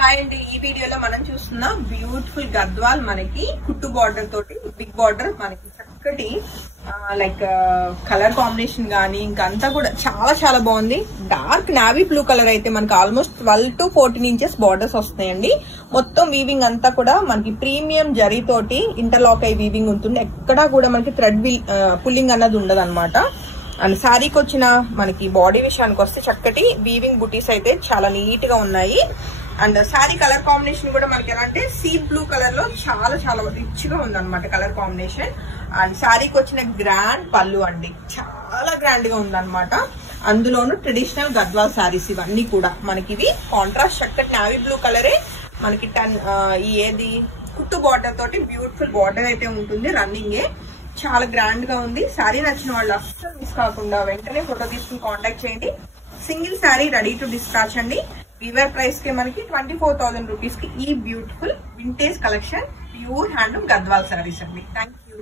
Hi అండి, ఈ వీడియోలో మనం చూస్తున్న బ్యూటిఫుల్ గద్వాల్ మనకి కుట్టు బార్డర్ తోటి బిగ్ బార్డర్ మనకి చక్కటి లైక్ కలర్ కాంబినేషన్ గానీ ఇంకంతా కూడా చాలా చాలా బాగుంది. డార్క్ నావీ బ్లూ కలర్ అయితే మనకి ఆల్మోస్ట్ 12 to 14 ఇంచెస్ బార్డర్స్ వస్తాయండి. మొత్తం వీవింగ్ అంతా కూడా మనకి ప్రీమియం జరీ తోటి ఇంటర్లాక్ అయి వీవింగ్ ఉంటుంది. ఎక్కడా కూడా మనకి థ్రెడ్ పుల్లింగ్ అన్నది ఉండదు అనమాట. అండ్ శారీకి వచ్చిన మనకి బాడీ విషయానికి వస్తే చక్కటి వీవింగ్ బుటీస్ అయితే చాలా నీట్ గా ఉన్నాయి. అండ్ శారీ కలర్ కాంబినేషన్ కూడా మనకి ఎలా అంటే సీ బ్లూ కలర్ లో చాలా చాలా రిచ్ గా ఉంది అనమాట కలర్ కాంబినేషన్. అండ్ శారీకి వచ్చిన గ్రాండ్ పళ్ళు అండి, చాలా గ్రాండ్ గా ఉందన్నమాట. అందులోను ట్రెడిషనల్ గద్వాల్ శారీస్ ఇవన్నీ కూడా మనకి ఇవి కాంట్రాస్ట్ చక్కటి నావీ బ్లూ కలరే మనకి ఏది కుట్టు బార్డర్ తోటి బ్యూటిఫుల్ బార్డర్ అయితే ఉంటుంది. రన్నింగే చాలా గ్రాండ్ గా ఉంది. శారీ నచ్చిన వాళ్ళు అస్సలు మిస్ కాకుండా వెంటనే ఫోటో తీసుకుని కాంటాక్ట్ చేయండి. Single sari ready to dispatch అండి. వీవర్ ప్రైస్ కి మనకి 24,000 రూపీస్ కి ఈ beautiful vintage collection pure handloom Gadwal saris అండి. Thank you.